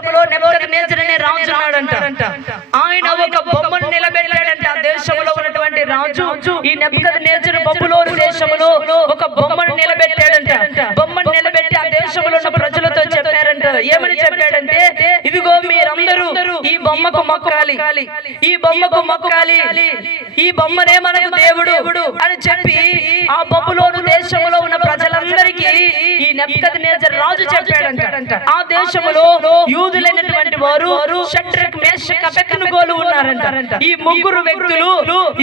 దేశంలో నెబుకద్నెజరు అనే రాజు ఉన్నాడంట. ఆయన ఒక బొమ్మను నిలబెట్టాడంట. ఆ దేశంలో ఉన్నటువంటి రాజు ఈ నెబుకద్నెజరు బబులోను దేశంలో ఒక బొమ్మను నిలబెట్టాడంట. బొమ్మను నిలబెట్టి ఆ దేశంలో ఉన్న ప్రజలతో చెప్పారంట. ఏమని చెప్పాడంటే, ఇదిగో మీరందరూ ఈ బొమ్మకు మొక్కాలి, ఈ బొమ్మకు మొక్కాలి, ఈ బొమ్మనే మనకు దేవుడు అని చెప్పి ఆ బబులోను దేశంలో ఉన్న ప్రజలందరికీ ఈ నెబుకద్నెజరు రాజు చెప్పాడంట. ఆ దేశంలో యూదులైనటువంటి వారు షడ్రక్, మేషక్, అబేద్నెగోలు ఉన్నారంట. ఈ ముగ్గురు వ్యక్తులు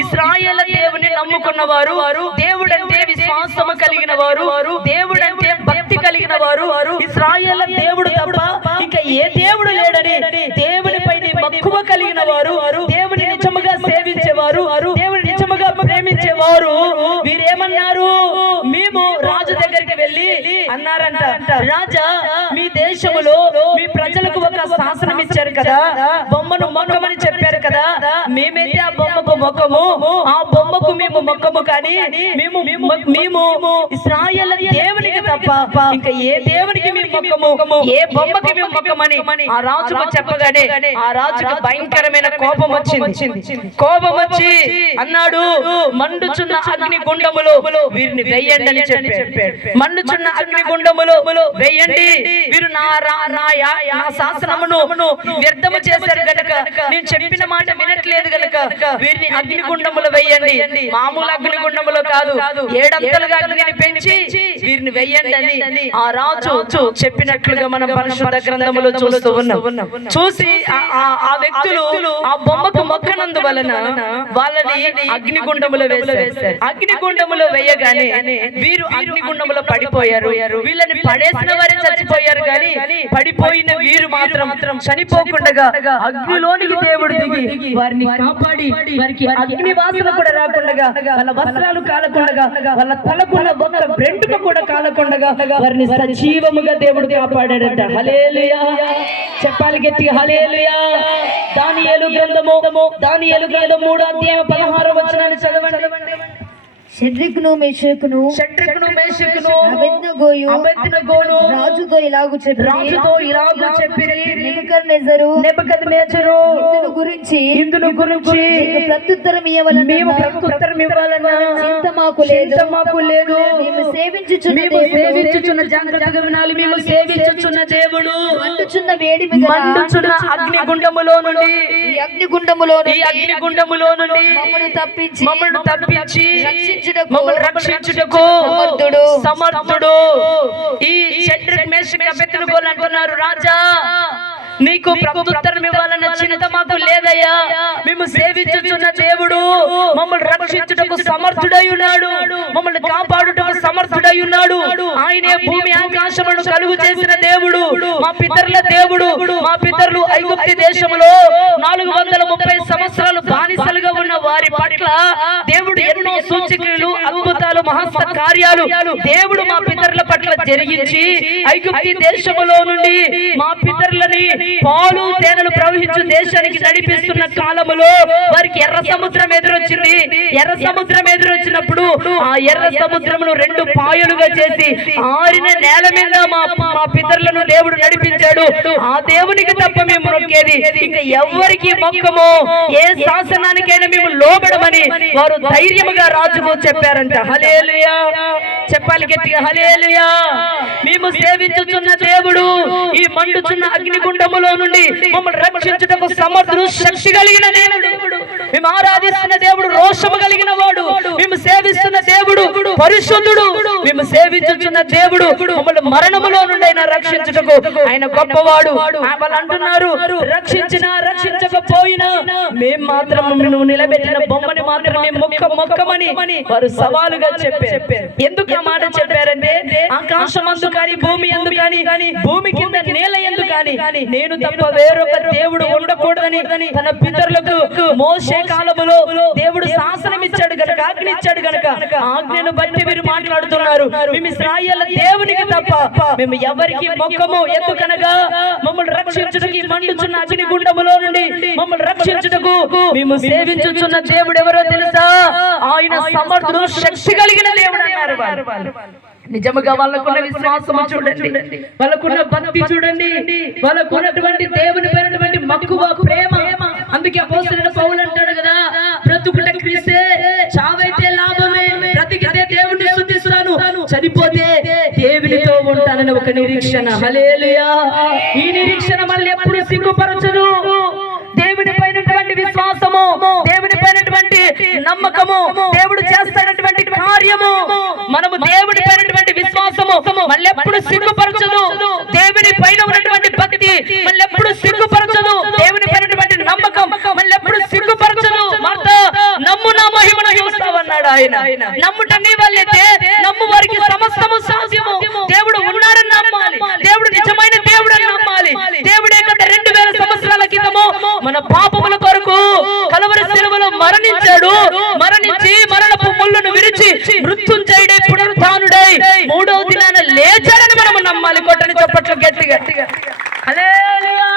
ఇశ్రాయేలు దేవుని నమ్ముకున్నవారు, దేవుడంటే విశ్వాసము కలిగిన వారు, దేవుడంటే భక్తి కలిగిన వారు, ఇశ్రాయేలు దేవుడు తప్ప ఇంకా ఏ దేవుడు లేడని దేవునిపై మక్కువ కలిగిన వారు, దేవుని నిజముగా సేవించేవారు, దేవుని నిజముగా ప్రేమించేవారు. వీరేమన్నారు? మేము రాజు దగ్గరికి వెళ్ళి అన్నారంట, రాజా మీ దేశములో మీ ప్రజలకు ఒక శాసనం ఇచ్చారు కదా, బొమ్మను మొక్కమని చెప్పారు కదా, మేమైతే ఆ బొమ్మకు మొక్కము, ఆ బొమ్మకు మేము మొక్కము, కానీ మేము ఇశ్రాయేలు దేవునికి తప్ప ఇంకా ఏ దేవునికి మేము మొక్కము, ఏ బొమ్మకి మేము మొక్కమని ఆ రాజుకు చెప్పగానే ఆ రాజుకు భయంకరమైన కోపం వచ్చింది. కోపం వచ్చి అన్నాడు, మండుచున్న అగ్ని గుండములో వీరిని వేయండి అని చెప్పాడు. మండుచున్న అగ్ని గుండములో వేయండి, వీరు నా శాసనమును వ్యర్థము చేశారు గనుక, నేను చెప్పిన మాట వినట్లేదు గనుక వీరిని అగ్ని గుండములో వేయండి. మామూలు అగ్ని గుండములో కాదు, 7 అంతలుగా అగ్నిని పెంచి వీరిని వేయండి అని ఆ రాజు చెప్పినట్లుగా మనం పరిశుద్ధ గ్రంథములో చూస్తూ ఉన్నాం. చూసి ఆ వ్యక్తులు ఆ బొమ్మకు మొక్కనందు వలన వాళ్ళని అగ్నిగుండములో వేశారు. అగ్నిగుండములో వేయగానే వీరు అగ్నిగుండములో పడిపోయారు. వీళ్ళని పడేసిన వారే చచ్చిపోయారు, కానీ పడిపోయిన వీరు మాత్రం చనిపోకుండా అగ్నిలోనికి దేవుడు దిగి వారిని కాపాడి వారికి అగ్ని వాసన కూడా రాకుండా, వాళ్ళ వస్త్రాలు కాలకుండా, వాళ్ళ తలకున్న ఒక్క బ్రెంటుక కూడా కాలకుండా వారిని సజీవముగా దేవుడు కాపాడాడంట. హల్లెలూయా, చెప్పాలి గట్టిగా హల్లెలూయా. దానియేలు గ్రంథము 3వ అధ్యాయం 16వ వచనాన్ని చదవండి. షడ్రకును మేషకును అబేద్నెగోను రాజుతో ఇలాగు చెప్పిరి, నెబుకద్నెజరు ఇందును గురించి ప్రత్యుత్తరం ఇవ్వాలన్నా చింత మాకు లేదు. మేము సేవించుచున్న జాగ్రత్తగా వినాలి, మేము సేవించుచున్న దేవుడు మండుచున్న వేడి మండుచున్న అగ్నిగుండములో నుండి మమ్మల్ని తప్పించి మమ్మల్ని రక్షించుటకు సమర్థుడు. ఈ షడ్రక్, మేషక్, అబేద్నెగోలు అంటున్నారు, రాజా నీకు ప్రత్యుత్తరం ఇవ్వాలన్న చింత మాకు లేదయ్యా. మేము సేవించుచున్న దేవుడు మమ్మల్ని రక్షించుటకు సమర్థుడై ఉన్నాడు, మమ్మల్ని కాపాడుటకు సమర్థుడై ఉన్నాడు. ఆయనే భూమి ఆకాశములను కలుగు చేసిన దేవుడు, మా పితరుల దేవుడు. మా పితరులు ఐగుప్తు దేశంలో 430 సంవత్సరాలు బానిసలుగా ఉన్న వారి పట్ల దేవుడు ఎన్నో సూచక్రియలు, అద్భుతాలు, మహత్త కార్యాలు దేవుడు మా పితరుల పట్ల జరిగించి ఐగుప్తు దేశంలో నుండి మా పితరులని పాలు తేనెలు ప్రవహించు దేశానికి నడిపిస్తున్న కాలములో వారికి ఎర్ర సముద్రం ఎదురొచ్చింది. ఎర్ర సముద్రం ఎదురొచ్చినప్పుడు ఆ ఎర్ర సముద్రమును 2 పాయలుగా చేసి ఆరిన నేల మీద మా పితరులను దేవుడు నడిపించాడు. ఆ దేవునికి తప్ప మేము మొక్కేది ఇంకా ఎవ్వరికి మొక్కము, ఏ శాసనానికైనా మేము లోబడమని వారు ధైర్యముగా రాజుకు చెప్పారంట. హల్లెలూయా, చెప్పాలి గట్టిగా హల్లెలూయా. మేము సేవించుచున్న దేవుడు ఈ మండుచున్న అగ్నిగుండములో నుండి మమ్మల్ని రక్షించుటకు సమర్థుడు, శక్తి కలిగిన దేవుడు. మేము ఆరాధిస్తున్న దేవుడు రోషము కలిగిన వాడు. మేము సేవిస్తున్న దేవుడు పరిశుద్ధుడు. మేము సేవించుచున్న దేవుడు మమ్మల్ని మరణములో నుండి ఆయన రక్షించుటకు ఆయన గొప్పవాడు. వాళ్ళు అంటున్నారు, రక్షించినా రక్షించకపోయినా మేము మాత్రం నువ్వు నిలబెట్టిన బొమ్మని మాత్రం మేము మొక్కమని వారు సవాలుగా చెప్పారు. ఎందుకు ఆ మాట చెప్పారంటే, ఆకాశమందు కానీ భూమి యందు కానీ భూమి కింద నేల యందు కానీ నేను తప్ప వేరొక దేవుడు ఉండకూడదని తన పితరులకు మోషే కాలములో దేవుడు శాసనం ఇచ్చాడు గనక, ఆజ్ఞ ఇచ్చాడు గనక ఆజ్ఞను బట్టి మీరు మాట్లాడుతున్నారు. మేము ఇశ్రాయేలు దేవునికి తప్ప మేము ఎవరికి మొక్కము. ఎందుకనగా మమ్మల్ని రక్షించుటకు మండుచున్న అగ్నిగుండములో నుండి మమ్మల్ని రక్షించుటకు మేము సేవించుచున్న దేవుడు ఎవరో తెలుసా? ఆయన సమర్థుడు, శక్తి కలిగిన దేవుడు అన్నారు వాళ్ళు. నిజముగా వాళ్ళకున్న విశ్వాసము చూడండి, వాళ్ళకున్న భక్తి చూడండి, వాళ్ళకున్నటువంటి దేవుని పైనటువంటి మక్కువ ప్రేమ. అందుకే అపోస్తలుడైన పౌలు అంటాడు కదా, బ్రతుకుట క్రీస్తే, చావైతే లాభమే, బ్రతికితే దేవుని స్తుతిస్తున్నాను, చనిపోతే దేవునితో ఉంటానని ఒక నిరీక్షణ. హల్లెలూయా. ఈ నిరీక్షణ మళ్ళీ ఎప్పుడు సిగ్గుపరచదు. దేవుని పైనటువంటి విశ్వాసము, దేవుని పైనటువంటి నమ్మకము, దేవుడు చేస్తాడటువంటి కార్యము, మనము దేవుని పైనటువంటి విశ్వాసము మళ్ళీ ఎప్పుడు సిగ్గుపరచదు. దేవుని పైన ఉన్నటువంటి భక్తి మళ్ళీ ఎప్పుడు సిగ్గుపరచదు. దేవుని పైనటువంటి నమ్మకం మళ్ళీ ఎప్పుడు సిగ్గుపరచదు. మార్త, నమ్ము, నా మహిమను చూస్తావన్నాడు ఆయన. నమ్ముట నీ వల్లైతే నమ్ము వారికి సమస్తము సాధ్యము. దేవుడు ఉన్నాడని నమ్మాలి, దేవుడు నిజమైన దేవుడు అని నమ్మాలి. దేవుడు ఏంటంటే 2000 సంవత్సరాల క్రితము మన పాపముల కొరకు కలువరి శిలువలో మరణించాడు. మరణించి మరణపు ముళ్ళను విరిచి మృత్యుంజయుడై పునరుత్థానుడై 3వ దినాన లేచాడని మనము నమ్మాలి. కొట్టని చప్పట్లు గట్టిగా. హల్లెలూయా.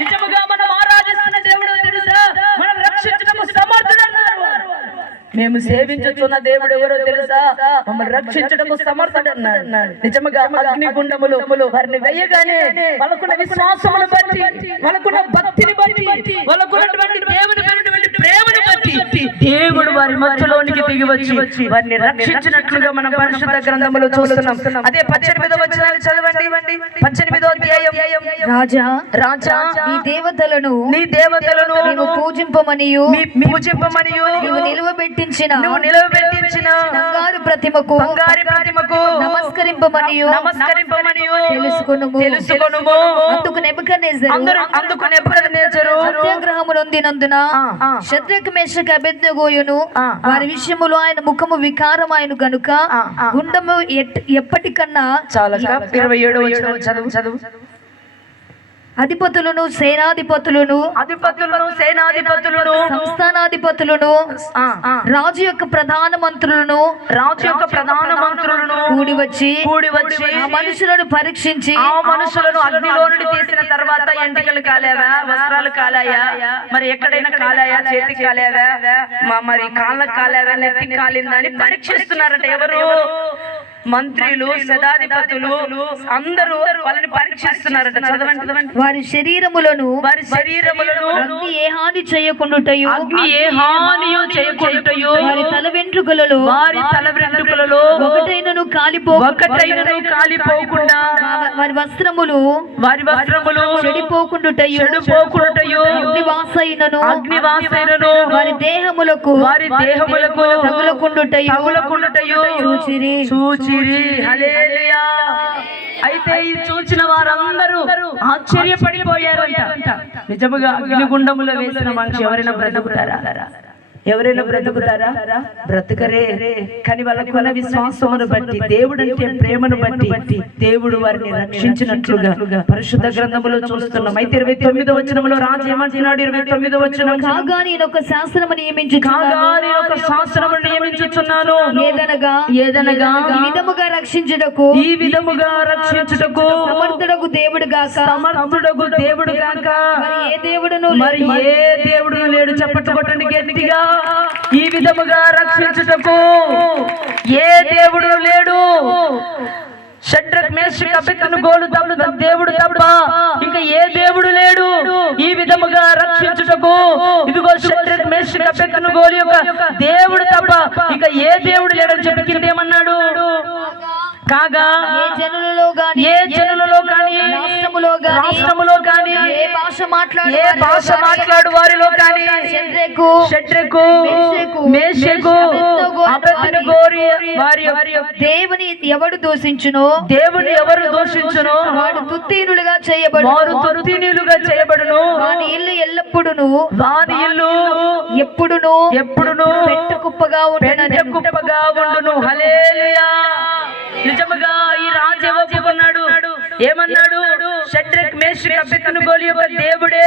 నిజముగా మనం ఆరాధిస్తున్న దేవుడు తెలుసా? మనం రక్షించటకు సమర్థుడు అన్నారు. మేము సేవించుతున్న దేవుడు ఎవరో తెలుసా? మమ్మల్ని రక్షించటకు సమర్థుడు అన్నాడు. నిజముగా అగ్నిగుండములు వారిని వేయగానే వాళ్ళకున్న విశ్వాసమును బట్టి, వాళ్ళకున్న భక్తిని బట్టి, వాళ్ళకున్నటువంటి దేవుని పైనటువంటి ప్రేమను బట్టి దేవుడు వారి మధ్యలోనికి దిగి వచ్చి వారిని రక్షించినట్లుగా మనం పరిశుద్ధ గ్రంథములో చూస్తున్నాం. అదే 18వ వచనాన్ని చదవండి. 18వ అధ్యాయం. రాజా నీ దేవతలను నీవు పూజింపమనియు నీవు నిలువబెట్టించిన బంగారు ప్రతిమకు నమస్కరింపమనియు తెలుసుకొనుము. అందుకు నెబుకద్నెజరు సత్యాగ్రహము నొందినందున షద్రక్ మేషక్ అబేద్నెగోయును వారి విషయములో ఆయన ముఖము వికారమాయను గనుక గుండము ఎప్పటికన్నా చాలా 27వ వచనం చదువు. అధిపతులను సేనాధిపతులను సంస్థానాధిపతులను రాజు యొక్క ప్రధాన మంత్రులను కూడి వచ్చి ఆ మనుషులను పరీక్షించి, ఆ మనుషులను అగ్నిలో నుండి తీసిన తర్వాత ఎంటికలు కాలేవా, వస్త్రాలు కాలాయా, మరి ఎక్కడైనా కాలాయా, చేతికి కాలేవా, మరి కాళ్ళకు కాలేవా, నెత్తికి కాలిందని పరీక్షిస్తున్నారట. ఎవరు? మంత్రులు, శతాధిపతులు అందరూ వాళ్ళని పరీక్షిస్తున్నారట. చదవండి. వారి శరీరములను అగ్ని ఏ హాని చేయకుండుటయు వారి తల వెంట్రుకలలో ఒకటైనను కాలిపోకుండా వారి వస్త్రములు చెడిపోకుండుటయు అగ్నివాసైనను వారి దేహములకు తగులకుండుటయు చూచిరి. హల్లెలూయా. అయితే ఈ చూచిన వారందరూ ఆశ్చర్యపడిపోయారంట. నిజముగా అగ్నిగుండములో వేసిన మనిషి ఎవరైనా బ్రతుకుతారా? బ్రతకరే. కానీ వాళ్ళకున్న విశ్వాసమును బట్టి, దేవుడు అంటే ప్రేమను బట్టి దేవుడు వారిని రక్షించినట్లుగా పరిశుద్ధ గ్రంథములో చూస్తున్నాం. అయితే 29వ వచనంలో రాజు ఏమంటున్నాడు? 29వ వచనం. కాగా నేను ఒక శాస్త్రము నియమించుచున్నాను, ఏదనగా ఈ విధముగా రక్షించుటకు సమర్థుడగు దేవుడు గాక. మరి ఏ దేవుడును లేడు. చప్పట్లు కొట్టండి గట్టిగా. ఈ విధముగా రక్షించుటకు ఏ దేవుడు లేడు. షడ్రక్ మేషక్ అబేద్నెగోలు దేవుడు తప్ప ఇంకా ఏ దేవుడు లేడు. ఈ విధముగా రక్షించుటకు ఇదిగో షడ్రక్ మేషక్ అబేద్నెగోలు యొక్క దేవుడు తప్ప ఇంకా ఏ దేవుడు లేడని చెప్పి కింద ఏమన్నాడు? కాగా ఏ జనులలో గాని రాష్ట్రములో గాని ఏ భాష మాట్లాడు వారిలో కానీ షడ్రకు మేషకు అబేద్నెగోరు దేవుని ఎవరు దూషించునో వాడు తుత్తీనులుగా చేయబడును. వాని ఇల్లు ఎల్లప్పుడును ఎప్పుడును పెట్టకుప్పగా ఉండును. హల్లెలూయా. నిజముగా ఈ రాజు ఒప్పుకున్నాడు. ఏమన్నాడు? షడ్రక్ మేషక్ అబేద్నెగోలు యొక్క దేవుడే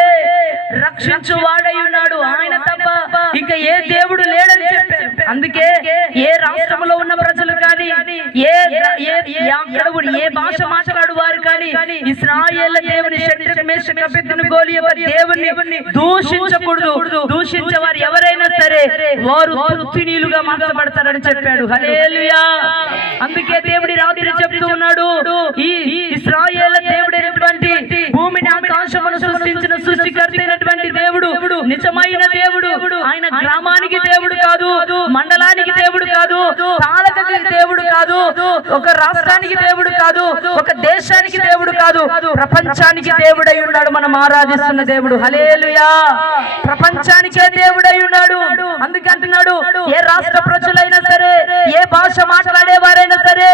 రక్షించు వాడై ఉన్నాడు, ఆయన తప్ప ఇంకా ఏ దేవుడు లేడని చెప్పారు. అందుకే ఏ రాష్ట్రంలో ఉన్న ప్రజలు కానీ, ఏ అక్కడ ఏ భాష మాట్లాడు వారు కానీ ఇశ్రాయేలు దేవుని షడ్రక్ మేషక్ అబేద్నెగోల యొక్క దేవుని దూషించకూడదు. దూషించేవారు ఎవరైనా సరే వారు తృప్తినీయులుగా మార్చబడతారని చెప్పాడు. హల్లెలూయా. అందుకే దేవుడి రాత్రి చెప్తూ ఉన్నాడు, ఈ ఇశ్రాయేలు దేవుడైనటువంటి భూమిని ఆకాశమును సృష్టించిన సృష్టికర్త అయినటువంటి దేవుడు నిజమైన దేవుడు. ఆయన గ్రామానికి దేవుడు కాదు, మండలానికి దేవుడు కాదు, తాలకకి దేవుడు కాదు, ఒక రాష్ట్రానికి దేవుడు కాదు, ఒక దేశానికి దేవుడు కాదు, ప్రపంచానికి దేవుడై ఉన్నాడు. మనం ఆరాధిస్తున్న దేవుడు. హల్లెలూయా. ప్రపంచానికే దేవుడై ఉన్నాడు. అందుకే అంటున్నాడు, ఏ రాష్ట్ర ప్రజలైనా సరే, ఏ భాష మాట్లాడేవారైనా సరే,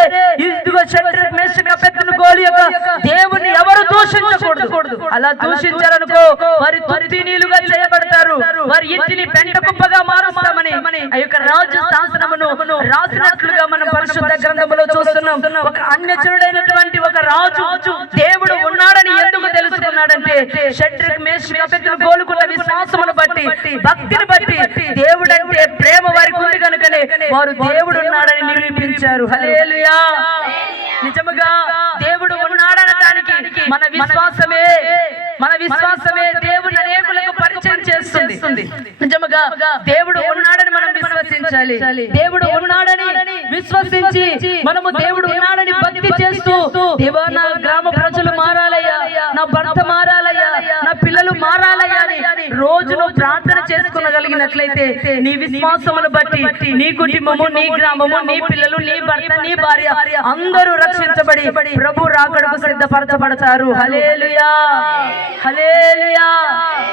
ఇదిగో షడ్రక్ మేషక్ అబేద్నెగోల యొక్క దేవుని ఎవరు దూషించకూడదు. అలా దూషించారనుకో వారి తృప్తినీయులుగా చేయబడతారు. వారి ఇంటిని పెంట కుప్పగా మారుస్తామని ఆ యొక్క రాజు శాసనమును రాసినట్లుగా మనం పరిశుద్ధ గ్రంథములో చూస్తున్నాం. ఒక అన్యజనుడైనటువంటి ఒక రాజు దేవుడు ఉన్నాడని ఎందుకు తెలుసుకున్నాడంటే షడ్రక్ మేషక్ అబేద్నెగోల విశ్వాసమును బట్టి, భక్తిని బట్టి, దేవుడంటే ప్రేమ వారికి ఉంది కనుకనే వారు దేవుడు ఉన్నాడని నిరూపించారు. హల్లెలూయా. నిజముగా దేవుడు ఉన్నాడనడానికి మన విశ్వాసమే దేవుని అనేకులకు పరిచయం చేస్తుంది. నిజముగా దేవుడు ఉన్నాడని మనం విశ్వసించాలి. దేవుడు ఉన్నాడని విశ్వసించి మనము దేవుడు ఉన్నాడని భక్తి చేస్తూ, దేవా నా గ్రామ ప్రజలు మారాలయ్యా, నా భర్త మారాలయ్యా, నా పిల్లలు మారాలయ్యా అని రోజును ప్రార్థన చేసుకునగలిగినట్లయితే నీ విశ్వాసమును బట్టి నీ కుటుంబము, నీ గ్రామము, నీ పిల్లలు, నీ భర్త, నీ భార్య అందరూ రక్షించబడి ప్రభు రాకడకు సిద్ధపరచబడతారు. హల్లెలూయా. హల్లెలూయా.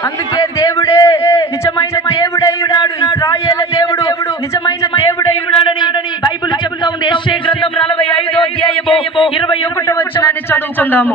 అందుకే దేవుడే నిజమైన దేవుడై ఉన్నాడు. ఇశ్రాయేలు దేవుడు నిజమైన దేవుడై ఉన్నాడని బైబిల్ చెబుతా ఉంది. యెషయా గ్రంథం 45వ అధ్యాయము 21వ వచనాన్ని చదువుకుందాము.